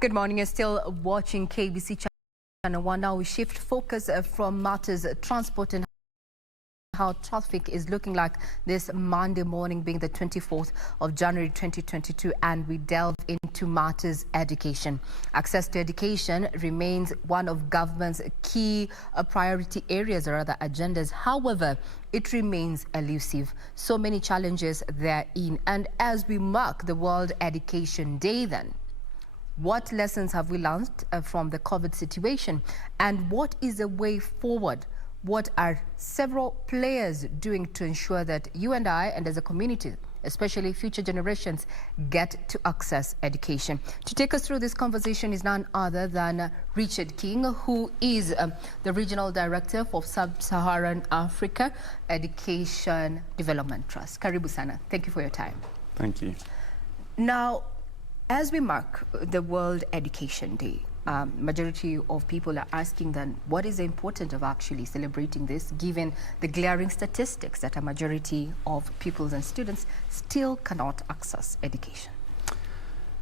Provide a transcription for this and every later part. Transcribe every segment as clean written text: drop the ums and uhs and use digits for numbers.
Good morning. You're still watching KBC Channel 1. Now we shift focus from matters transport and how traffic is looking like this Monday morning, being the 24th of January 2022, and we delve into matters education. Access to education remains one of government's key priority areas or other agendas. However, it remains elusive. So many challenges therein. And as we mark the World Education Day then, what lessons have we learned from the COVID situation, and what is the way forward? What are several players doing to ensure that you and I, and as a community, especially future generations, get to access education? To take us through this conversation is none other than Richard King, who is the Regional Director for SubSaharan Africa Education Development Trust. Karibu sana. Thank you for your time. Thank you. Now, as we mark the World Education Day, majority of people are asking then, what is the importance of actually celebrating this, given the glaring statistics that a majority of pupils and students still cannot access education?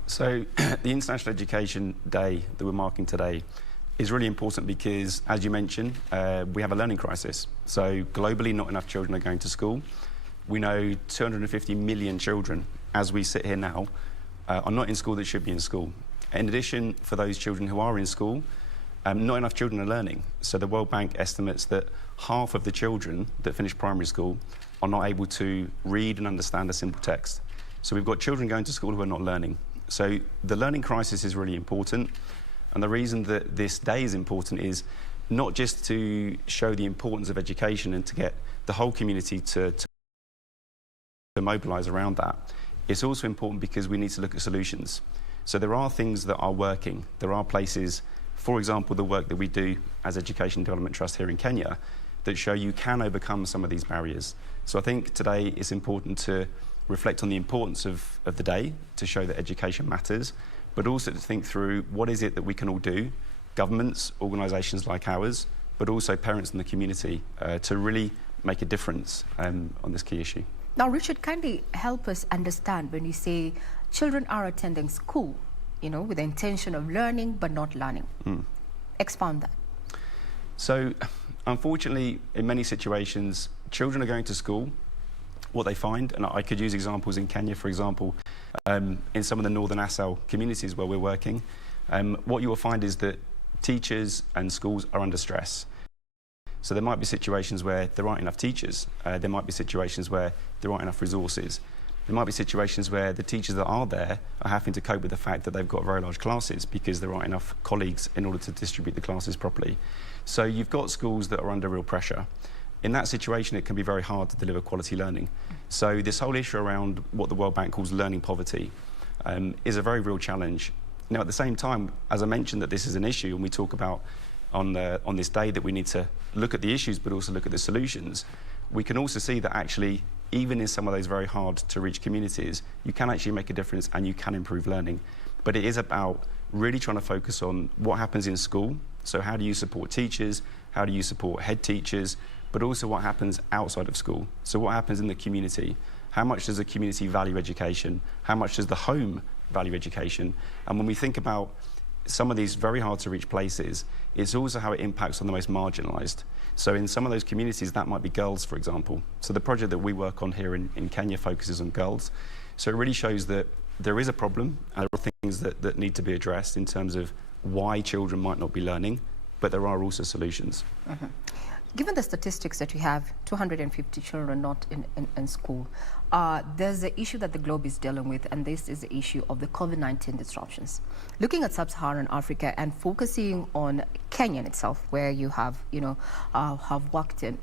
So the International Education Day that we're marking today is really important because, as you mentioned, we have a learning crisis. So globally, not enough children are going to school. We know 250 million children, as we sit here now, are not in school that should be in school. In addition, for those children who are in school, not enough children are learning. So the World Bank estimates that half of the children that finish primary school are not able to read and understand a simple text. So we've got children going to school who are not learning. So the learning crisis is really important. And the reason that this day is important is not just to show the importance of education and to get the whole community to mobilise around that. It's also important because we need to look at solutions. So there are things that are working. There are places, for example, the work that we do as Education Development Trust here in Kenya, that show you can overcome some of these barriers. So I think today it's important to reflect on the importance of the day, to show that education matters, but also to think through what is it that we can all do, governments, organisations like ours, but also parents in the community, to really make a difference on this key issue. Now, Richard, kindly help us understand when you say children are attending school, with the intention of learning but not learning. Expound that. So, unfortunately, in many situations, children are going to school. What they find, and I could use examples in Kenya, for example, in some of the northern Assal communities where we're working, what you will find is that teachers and schools are under stress. So there might be situations where there aren't enough teachers. There might be situations where there aren't enough resources. There might be situations where the teachers that are there are having to cope with the fact that they've got very large classes because there aren't enough colleagues in order to distribute the classes properly. So you've got schools that are under real pressure. In that situation, it can be very hard to deliver quality learning. So this whole issue around what the World Bank calls learning poverty is a very real challenge. Now, at the same time, as I mentioned that this is an issue, and we talk about on this day that we need to look at the issues but also look at the solutions, we can also see that actually, even in some of those very hard to reach communities, you can actually make a difference and you can improve learning. But it is about really trying to focus on what happens in school. So how do you support teachers? How do you support head teachers? But also what happens outside of school. So what happens in the community? How much does the community value education? How much does the home value education? And when we think about some of these very hard to reach places, it's also how it impacts on the most marginalised. So in some of those communities, that might be girls, for example. So the project that we work on here in Kenya focuses on girls. So it really shows that there is a problem and there are things that need to be addressed in terms of why children might not be learning, but there are also solutions. Given the statistics that we have, 250 children not in school, there's the issue that the globe is dealing with, and this is the issue of the COVID-19 disruptions. Looking at Sub-Saharan Africa and focusing on Kenya itself, where you have, have worked in,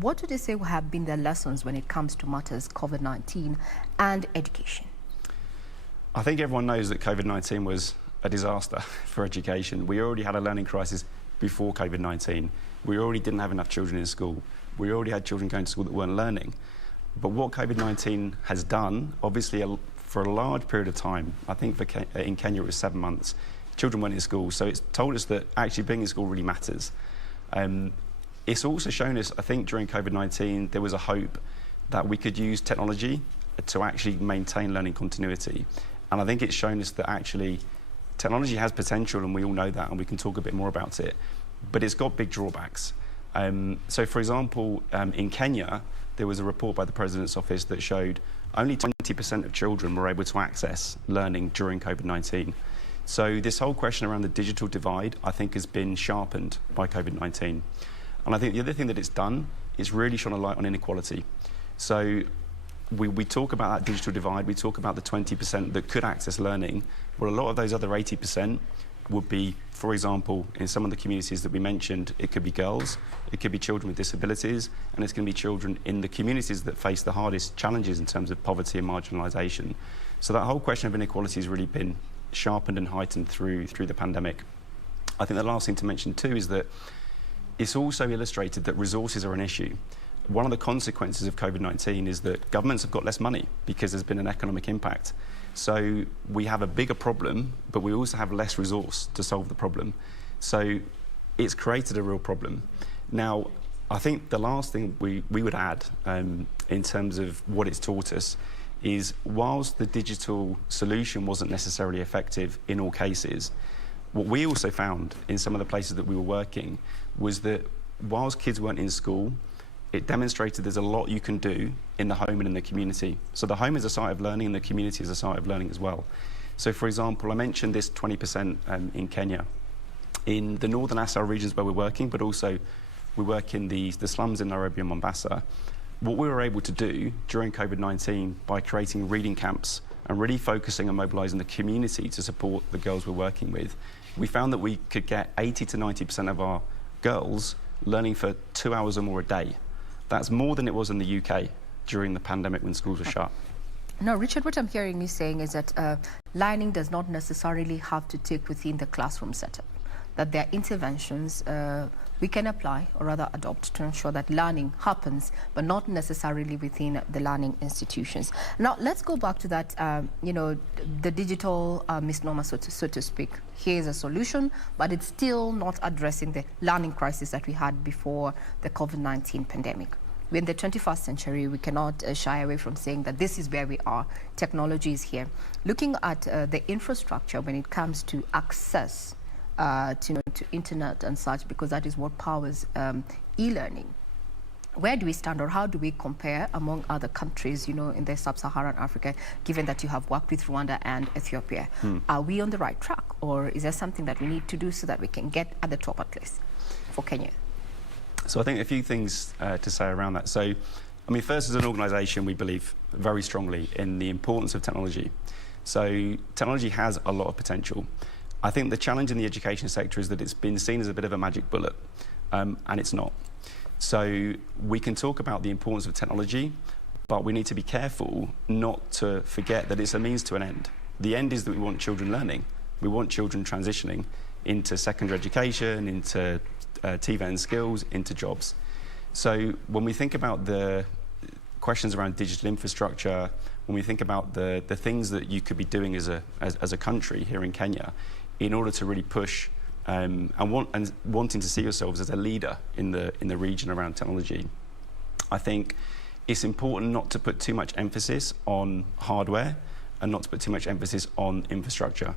what would you say have been the lessons when it comes to matters COVID-19 and education? I think everyone knows that COVID-19 was a disaster for education. We already had a learning crisis before COVID-19. We already didn't have enough children in school. We already had children going to school that weren't learning. But what COVID-19 has done, obviously for a large period of time, I think in Kenya it was 7 months, children weren't in school. So it's told us that actually being in school really matters. It's also shown us, I think during COVID-19, there was a hope that we could use technology to actually maintain learning continuity. And I think it's shown us that actually technology has potential, and we all know that, and we can talk a bit more about it, but it's got big drawbacks. So, for example, in Kenya, there was a report by the President's Office that showed only 20% of children were able to access learning during COVID-19. So this whole question around the digital divide, I think, has been sharpened by COVID-19. And I think the other thing that it's done is really shone a light on inequality. So we talk about that digital divide, we talk about the 20% that could access learning, well, a lot of those other 80% would be, for example, in some of the communities that we mentioned, it could be girls, it could be children with disabilities, and it's going to be children in the communities that face the hardest challenges in terms of poverty and marginalisation. So that whole question of inequality has really been sharpened and heightened through the pandemic. I think the last thing to mention too is that it's also illustrated that resources are an issue. One of the consequences of COVID-19 is that governments have got less money because there's been an economic impact. So we have a bigger problem, but we also have less resource to solve the problem. So it's created a real problem. Now, I think the last thing we would add in terms of what it's taught us is, whilst the digital solution wasn't necessarily effective in all cases, what we also found in some of the places that we were working was that whilst kids weren't in school, it demonstrated there's a lot you can do in the home and in the community. So the home is a site of learning, and the community is a site of learning as well. So, for example, I mentioned this 20% in Kenya. In the northern Assal regions where we're working, but also we work in the slums in Nairobi and Mombasa, what we were able to do during COVID-19 by creating reading camps and really focusing on mobilising the community to support the girls we're working with, we found that we could get 80 to 90% of our girls learning for 2 hours or more a day. That's more than it was in the UK during the pandemic when schools were shut. No, Richard, what I'm hearing you saying is that learning does not necessarily have to take within the classroom setup, that there are interventions we can apply or rather adopt to ensure that learning happens, but not necessarily within the learning institutions. Now, let's go back to that, the digital misnomer, so to speak. Here's a solution, but it's still not addressing the learning crisis that we had before the COVID-19 pandemic. We're in the 21st century. We cannot shy away from saying that this is where we are. Technology is here. Looking at the infrastructure when it comes to access to internet and such, because that is what powers e-learning. Where do we stand, or how do we compare among other countries, in the sub-Saharan Africa, given that you have worked with Rwanda and Ethiopia? Are we on the right track, or is there something that we need to do so that we can get at the top at least for Kenya? So I think a few things to say around that. So, first, as an organisation, we believe very strongly in the importance of technology. So technology has a lot of potential. I think the challenge in the education sector is that it's been seen as a bit of a magic bullet, and it's not. So we can talk about the importance of technology, but we need to be careful not to forget that it's a means to an end. The end is that we want children learning. We want children transitioning into secondary education, into TVET skills, into jobs. So when we think about the questions around digital infrastructure, when we think about the things that you could be doing as a country here in Kenya, in order to really push and wanting to see yourselves as a leader in the region around technology, I think it's important not to put too much emphasis on hardware and not to put too much emphasis on infrastructure.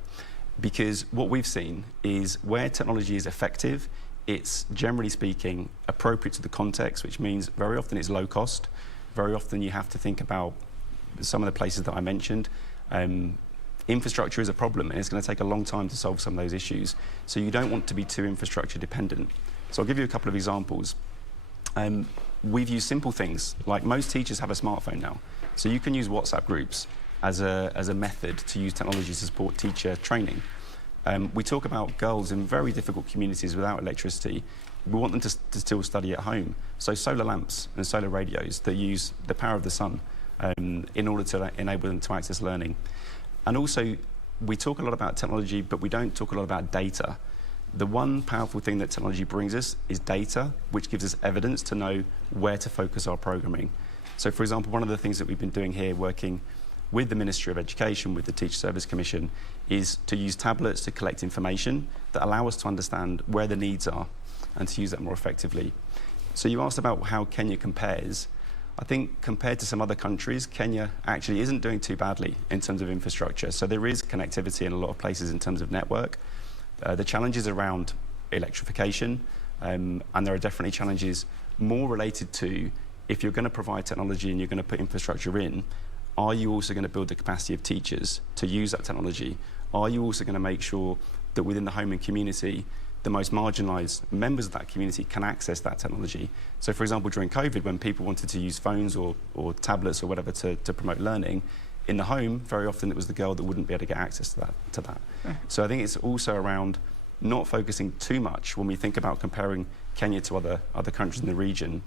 Because what we've seen is where technology is effective, it's generally speaking appropriate to the context, which means very often it's low cost. Very often you have to think about some of the places that I mentioned. Infrastructure is a problem, and it's going to take a long time to solve some of those issues. So you don't want to be too infrastructure dependent. So I'll give you a couple of examples. We've used simple things, like most teachers have a smartphone now. So you can use WhatsApp groups as a method to use technology to support teacher training. We talk about girls in very difficult communities without electricity. We want them to still study at home. So solar lamps and solar radios that use the power of the sun in order to enable them to access learning. And also, we talk a lot about technology, but we don't talk a lot about data. The one powerful thing that technology brings us is data, which gives us evidence to know where to focus our programming. So, for example, one of the things that we've been doing here, working with the Ministry of Education, with the Teacher Service Commission, is to use tablets to collect information that allow us to understand where the needs are and to use that more effectively. So you asked about how Kenya compares. I think compared to some other countries, Kenya actually isn't doing too badly in terms of infrastructure. So there is connectivity in a lot of places in terms of network. The challenges around electrification, and there are definitely challenges more related to if you're going to provide technology and you're going to put infrastructure in, are you also going to build the capacity of teachers to use that technology? Are you also going to make sure that within the home and community, the most marginalised members of that community can access that technology? So, for example, during COVID, when people wanted to use phones or tablets or whatever to promote learning, in the home, very often it was the girl that wouldn't be able to get access to that. So I think it's also around not focusing too much when we think about comparing Kenya to other countries in the region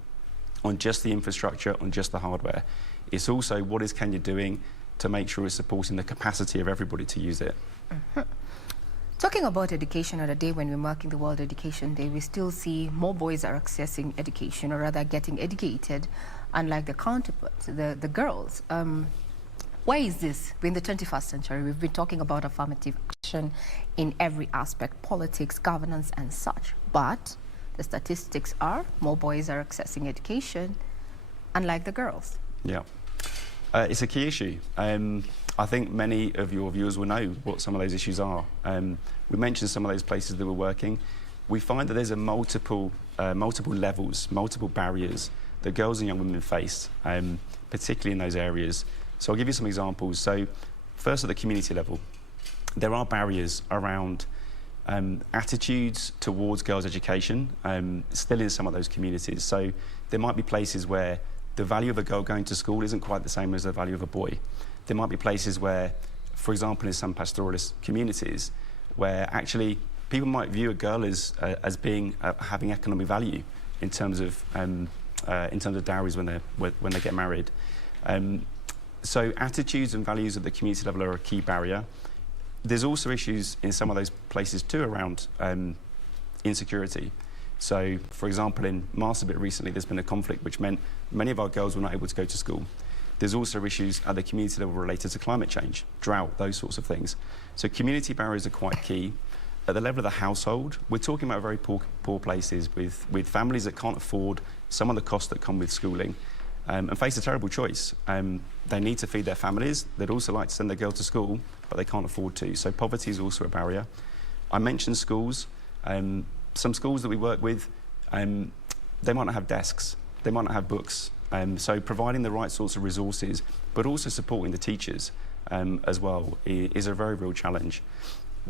on just the infrastructure, on just the hardware. It's also what is Kenya doing to make sure it's supporting the capacity of everybody to use it. Talking about education, on a day when we're marking the World Education Day, we still see more boys are accessing education, or rather getting educated, unlike the counterparts, the girls. Why is this? We're in the 21st century. We've been talking about affirmative action in every aspect, politics, governance, and such. But the statistics are more boys are accessing education, unlike the girls. Yeah. It's a key issue. I think many of your viewers will know what some of those issues are. We mentioned some of those places that we're working. We find that there's multiple levels, multiple barriers that girls and young women face, particularly in those areas. So I'll give you some examples. So first, at the community level, there are barriers around attitudes towards girls' education, still in some of those communities. So there might be places where the value of a girl going to school isn't quite the same as the value of a boy. There might be places where, for example, in some pastoralist communities, where actually people might view a girl as being having economic value in terms of dowries when they get married. So attitudes and values at the community level are a key barrier. There's also issues in some of those places too around insecurity. So, for example, in Marsabit recently, there's been a conflict which meant many of our girls were not able to go to school. There's also issues at the community level related to climate change, drought, those sorts of things. So community barriers are quite key. At the level of the household, we're talking about very poor places with families that can't afford some of the costs that come with schooling and face a terrible choice. They need to feed their families. They'd also like to send their girl to school, but they can't afford to. So poverty is also a barrier. I mentioned schools. Some schools that we work with, they might not have desks. They might not have books. So providing the right sorts of resources, but also supporting the teachers as well, is a very real challenge.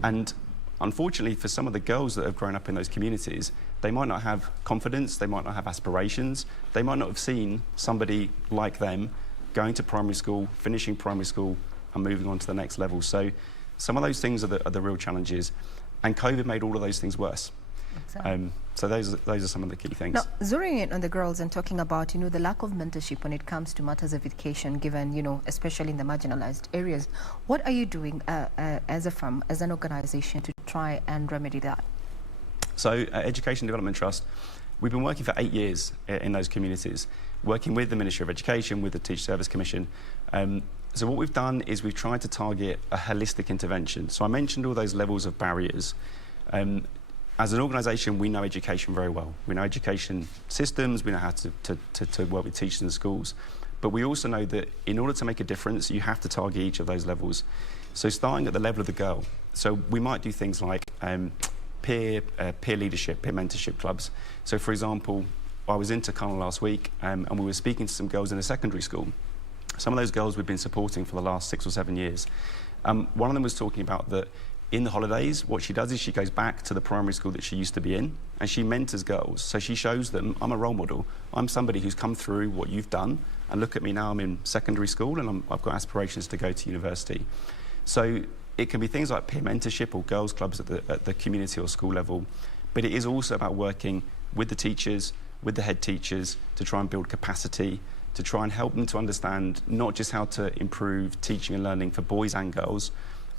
And unfortunately, for some of the girls that have grown up in those communities, they might not have confidence, they might not have aspirations, they might not have seen somebody like them going to primary school, finishing primary school, and moving on to the next level. So some of those things are the real challenges. And COVID made all of those things worse. Exactly. So those are some of the key things. Now, zeroing in on the girls and talking about, the lack of mentorship when it comes to matters of education, given, especially in the marginalized areas, what are you doing as a firm, as an organization, to try and remedy that? So, Education Development Trust, we've been working for 8 years in those communities, working with the Ministry of Education, with the Teacher Service Commission. So what we've done is we've tried to target a holistic intervention. So I mentioned all those levels of barriers. As an organisation, we know education very well. We know education systems, we know how to work with teachers in schools. But we also know that in order to make a difference, you have to target each of those levels. So starting at the level of the girl. So we might do things like peer leadership, peer mentorship clubs. So for example, I was in Turkana last week and we were speaking to some girls in a secondary school. Some of those girls we've been supporting for the last 6 or 7 years. One of them was talking about that in the holidays, what she does is she goes back to the primary school that she used to be in and she mentors girls. So she shows them, I'm a role model. I'm somebody who's come through what you've done, and look at me now, I'm in secondary school and I've got aspirations to go to university. So it can be things like peer mentorship or girls clubs at the community or school level, but it is also about working with the teachers, with the head teachers to try and build capacity, to try and help them to understand not just how to improve teaching and learning for boys and girls,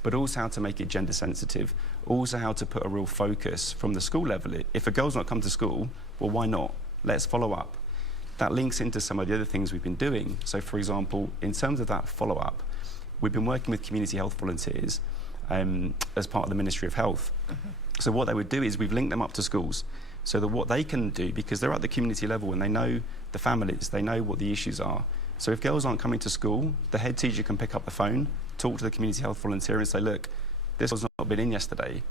but also how to make it gender sensitive, also how to put a real focus from the school level. If a girl's not come to school, well, why not? Let's follow up. That links into some of the other things we've been doing. So for example, in terms of that follow-up, we've been working with community health volunteers as part of the Ministry of Health. So what they would do is we've linked them up to schools so that what they can do, because they're at the community level and they know the families, they know what the issues are. So if girls aren't coming to school, the head teacher can pick up the phone, talk to the community health volunteer and say, look, this was not been in yesterday.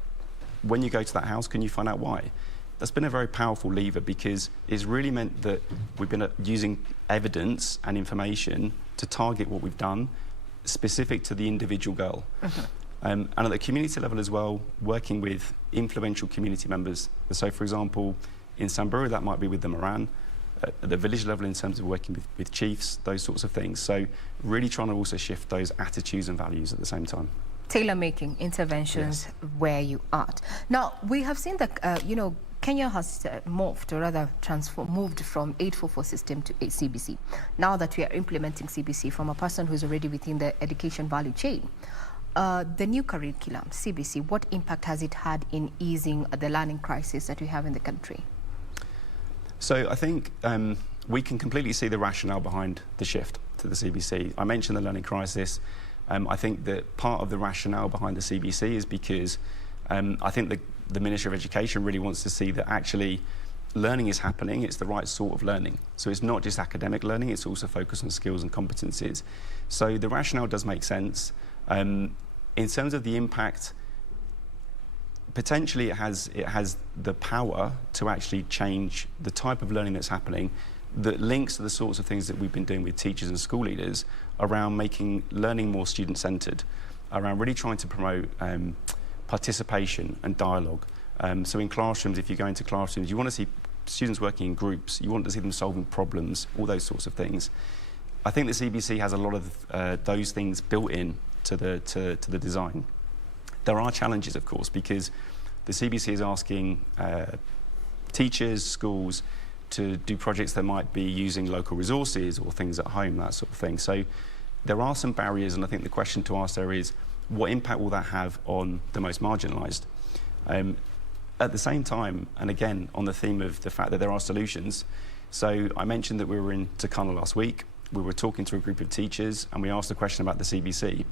When you go to that house, can you find out why? That's been a very powerful lever because it's really meant that we've been using evidence and information to target what we've done specific to the individual girl. And at the community level as well, working with influential community members. So for example, in Samburu, that might be with the Moran, at the village level in terms of working with chiefs, those sorts of things. So really trying to also shift those attitudes and values at the same time. Tailor-making interventions where you are. Now, we have seen that, Kenya has moved from 844 system to CBC. Now that we are implementing CBC from a person who's already within the education value chain, the new curriculum, CBC, what impact has it had in easing the learning crisis that we have in the country? So I think we can completely see the rationale behind the shift to the CBC. I mentioned the learning crisis. I think that part of the rationale behind the CBC is because I think the Ministry of Education really wants to see that actually learning is happening, it's the right sort of learning. So it's not just academic learning, it's also focused on skills and competencies. So the rationale does make sense. In terms of the impact, potentially it has the power to actually change the type of learning that's happening that links to the sorts of things that we've been doing with teachers and school leaders around making learning more student-centred, around really trying to promote participation and dialogue. So in classrooms, if you go into classrooms, you want to see students working in groups, you want to see them solving problems, all those sorts of things. I think the CBC has a lot of those things built in to the design. There are challenges, of course, because the CBC is asking teachers, schools, to do projects that might be using local resources or things at home, that sort of thing. So there are some barriers, and I think the question to ask there is, what impact will that have on the most marginalised? At the same time, and again, on the theme of the fact that there are solutions, so I mentioned that we were in Turkana last week, we were talking to a group of teachers, and we asked a question about the CBC,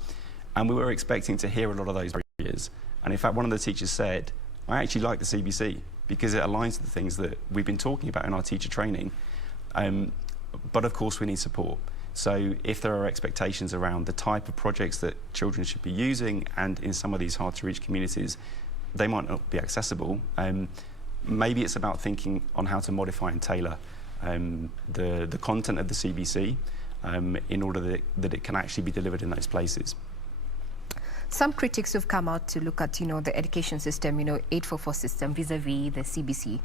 and we were expecting to hear a lot of those barriers. And in fact, one of the teachers said, I actually like the CBC, because it aligns to the things that we've been talking about in our teacher training. But of course we need support. So if there are expectations around the type of projects that children should be using, and in some of these hard to reach communities, they might not be accessible, maybe it's about thinking on how to modify and tailor the content of the CBC in order that it can actually be delivered in those places. Some critics have come out to look at, the education system, 844 system vis-a-vis the CBC.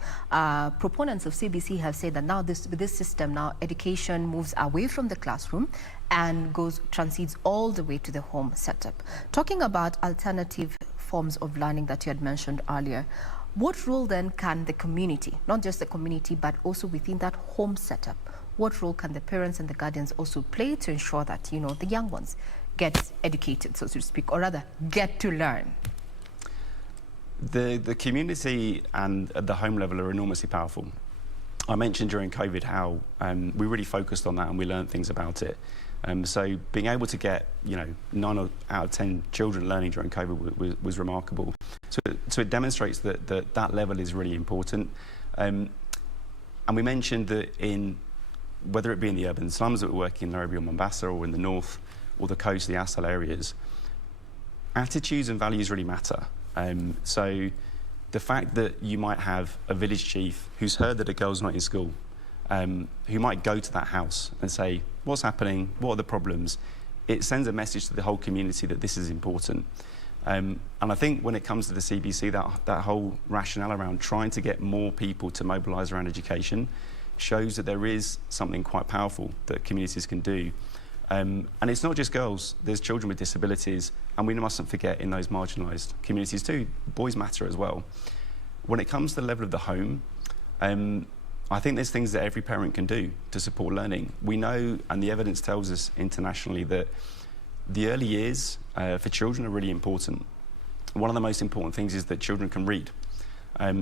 Proponents of CBC have said that now with this system, now education moves away from the classroom and transcedes all the way to the home setup. Talking about alternative forms of learning that you had mentioned earlier, what role then can the community, not just the community, but also within that home setup, what role can the parents and the guardians also play to ensure that, the young ones get educated, so to speak, or rather get to learn? The community and at the home level are enormously powerful. I mentioned during COVID how we really focused on that and we learned things about it. So being able to get 9 out of 10 children learning during COVID was remarkable. So it demonstrates that level is really important. And we mentioned that whether it be in the urban slums that we're working in Nairobi or Mombasa, or in the north, or the coast, the ASAL areas, attitudes and values really matter. So the fact that you might have a village chief who's heard that a girl's not in school, who might go to that house and say, what's happening, what are the problems? It sends a message to the whole community that this is important. And I think when it comes to the CBC, that whole rationale around trying to get more people to mobilise around education shows that there is something quite powerful that communities can do. And it's not just girls, there's children with disabilities, and we mustn't forget in those marginalised communities too, boys matter as well. When it comes to the level of the home, I think there's things that every parent can do to support learning. We know, and the evidence tells us internationally, that the early years for children are really important. One of the most important things is that children can read.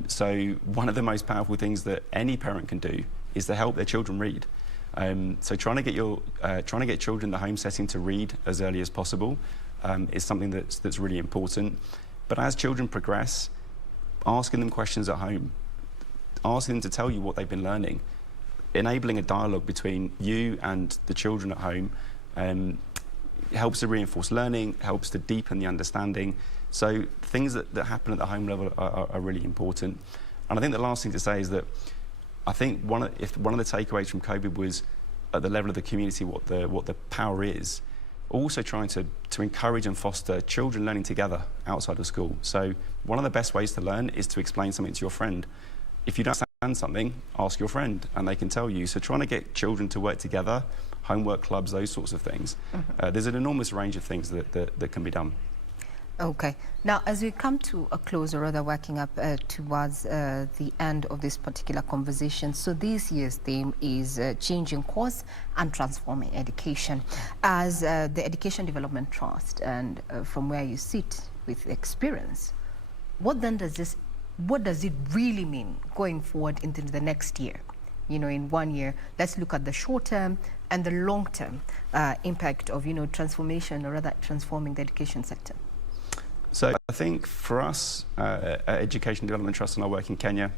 So one of the most powerful things that any parent can do is to help their children read. So trying to get children in the home setting to read as early as possible is something that's really important. But as children progress, asking them questions at home, asking them to tell you what they've been learning, enabling a dialogue between you and the children at home helps to reinforce learning, helps to deepen the understanding. So things that happen at the home level are really important. And I think the last thing to say is that I think one of the takeaways from COVID was at the level of the community what the power is, also trying to encourage and foster children learning together outside of school. So one of the best ways to learn is to explain something to your friend. If you don't understand something, ask your friend and they can tell you. So trying to get children to work together, homework clubs, those sorts of things. There's an enormous range of things that can be done. Okay. Now, as we come to a close, or rather working up towards the end of this particular conversation, so this year's theme is changing course and transforming education. As the Education Development Trust, and from where you sit with experience, what does it really mean going forward into the next year? You know, in 1 year, let's look at the short term and the long term impact of, transformation, or rather transforming the education sector. So I think for us, at Education Development Trust and our work in Kenya,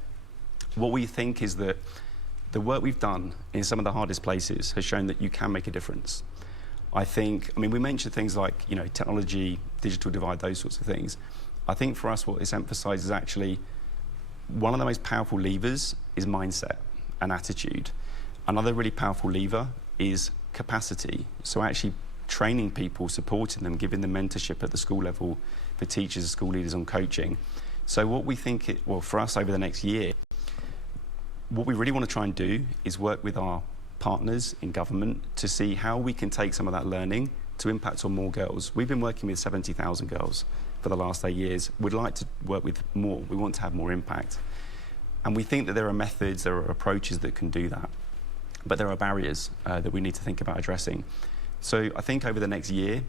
what we think is that the work we've done in some of the hardest places has shown that you can make a difference. I mean, we mentioned things like, technology, digital divide, those sorts of things. I think for us, what this emphasises actually, one of the most powerful levers is mindset and attitude. Another really powerful lever is capacity. So actually training people, supporting them, giving them mentorship at the school level for teachers, school leaders on coaching. So what we think, for us over the next year, what we really want to try and do is work with our partners in government to see how we can take some of that learning to impact on more girls. We've been working with 70,000 girls for the last 8 years. We'd like to work with more. We want to have more impact. And we think that there are methods, there are approaches that can do that. But there are barriers that we need to think about addressing. So I think over the next year,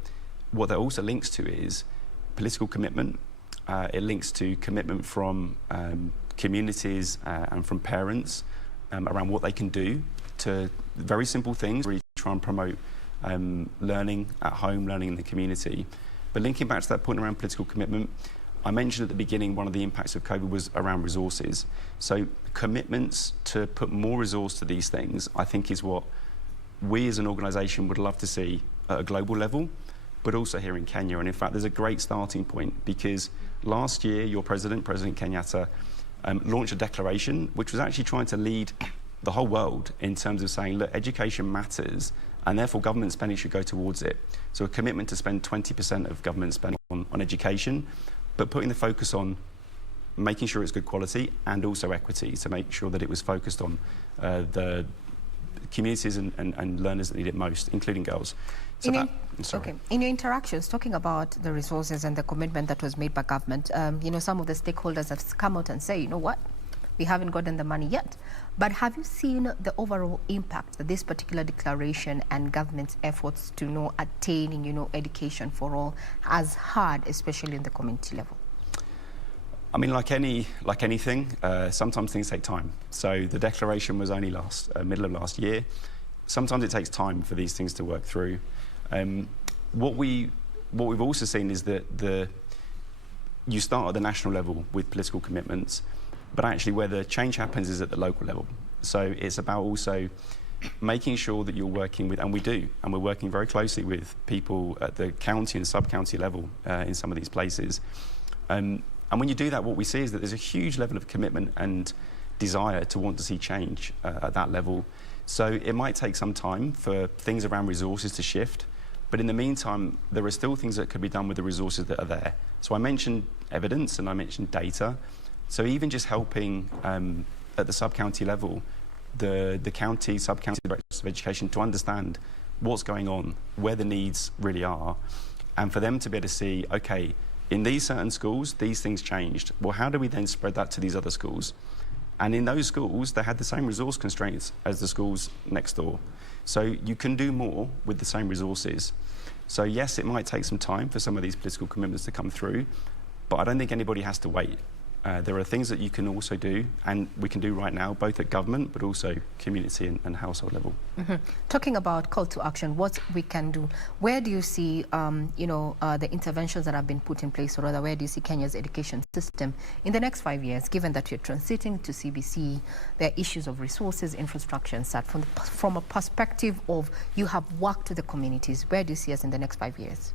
what that also links to is political commitment. It links to commitment from communities and from parents around what they can do to very simple things, really try and promote learning at home, learning in the community. But linking back to that point around political commitment, I mentioned at the beginning one of the impacts of COVID was around resources. So commitments to put more resource to these things, I think, is what we as an organisation would love to see at a global level, but also here in Kenya. And in fact, there's a great starting point because last year, your President Kenyatta, launched a declaration which was actually trying to lead the whole world in terms of saying, look, education matters and therefore government spending should go towards it. So a commitment to spend 20% of government spending on education, but putting the focus on making sure it's good quality and also equity to make sure that it was focused on the communities and learners that need it most, including girls. So In your interactions, talking about the resources and the commitment that was made by government, some of the stakeholders have come out and say, you know what, we haven't gotten the money yet. But have you seen the overall impact that this particular declaration and government's efforts to attaining, education for all has had, especially in the community level? I mean, like anything, sometimes things take time. So the declaration was only middle of last year. Sometimes it takes time for these things to work through. What we've also seen is that you start at the national level with political commitments, but actually where the change happens is at the local level. So it's about also making sure that you're working with, and we're working very closely with people at the county and sub-county level in some of these places. And when you do that, what we see is that there's a huge level of commitment and desire to want to see change at that level. So it might take some time for things around resources to shift, but in the meantime, there are still things that could be done with the resources that are there. So I mentioned evidence and I mentioned data. So even just helping at the sub-county level, the county, sub-county directors of education to understand what's going on, where the needs really are, and for them to be able to see, okay, in these certain schools, these things changed. Well, how do we then spread that to these other schools? And in those schools, they had the same resource constraints as the schools next door. So you can do more with the same resources. So yes, it might take some time for some of these political commitments to come through, but I don't think anybody has to wait. there are things that you can also do, and we can do right now, both at government but also community and household level. Talking about call to action, what we can do, where do you see, the interventions that have been put in place, or rather, where do you see Kenya's education system in the next 5 years, given that you're transiting to CBC, there are issues of resources, infrastructure, and such. From a perspective of you have worked with the communities, where do you see us in the next 5 years?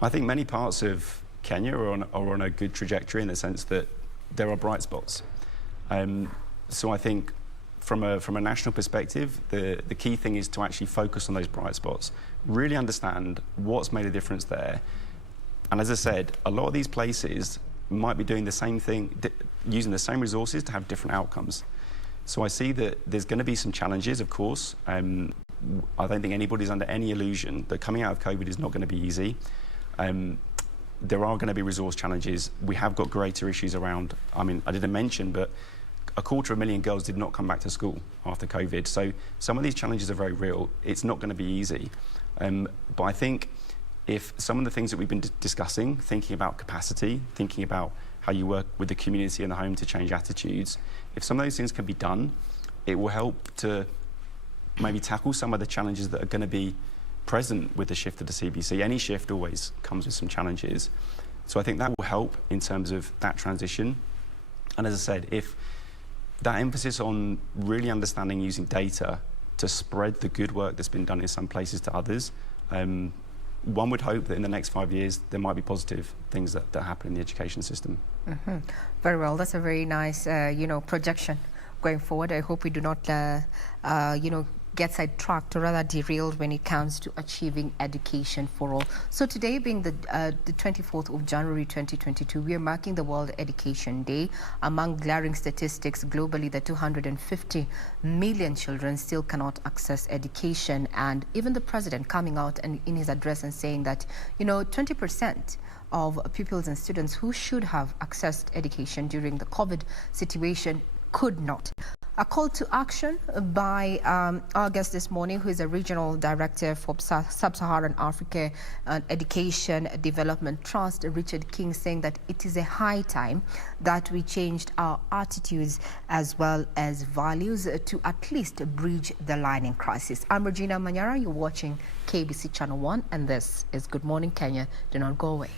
I think many parts of Kenya are on a good trajectory in the sense that there are bright spots. So I think from a national perspective, the key thing is to actually focus on those bright spots, really understand what's made a difference there. And as I said, a lot of these places might be doing the same thing, using the same resources to have different outcomes. So I see that there's going to be some challenges, of course. I don't think anybody's under any illusion that coming out of COVID is not going to be easy. There are going to be resource challenges. We have got greater issues around, I didn't mention, but 250,000 girls did not come back to school after COVID. So some of these challenges are very real. It's not going to be easy. But I think if some of the things that we've been discussing, thinking about capacity, thinking about how you work with the community and the home to change attitudes, if some of those things can be done, it will help to maybe tackle some of the challenges that are going to be present with the shift to the CBC. Any shift always comes with some challenges. So I think that will help in terms of that transition. And as I said, if that emphasis on really understanding using data to spread the good work that's been done in some places to others, one would hope that in the next 5 years there might be positive things that happen in the education system. Very well. That's a very nice, projection going forward. I hope we do not, get sidetracked or rather derailed when it comes to achieving education for all. So today being the 24th of January 2022, we are marking the World Education Day. Among glaring statistics globally, the 250 million children still cannot access education, and even the president coming out and in his address and saying that 20% of pupils and students who should have accessed education during the COVID situation could not. A call to action by our guest this morning, who is a regional director for Sub-Saharan Africa Education Development Trust, Richard King, saying that it is a high time that we changed our attitudes as well as values to at least bridge the line in crisis. I'm Regina Manyara. You're watching KBC Channel 1, and this is Good Morning Kenya. Do not go away.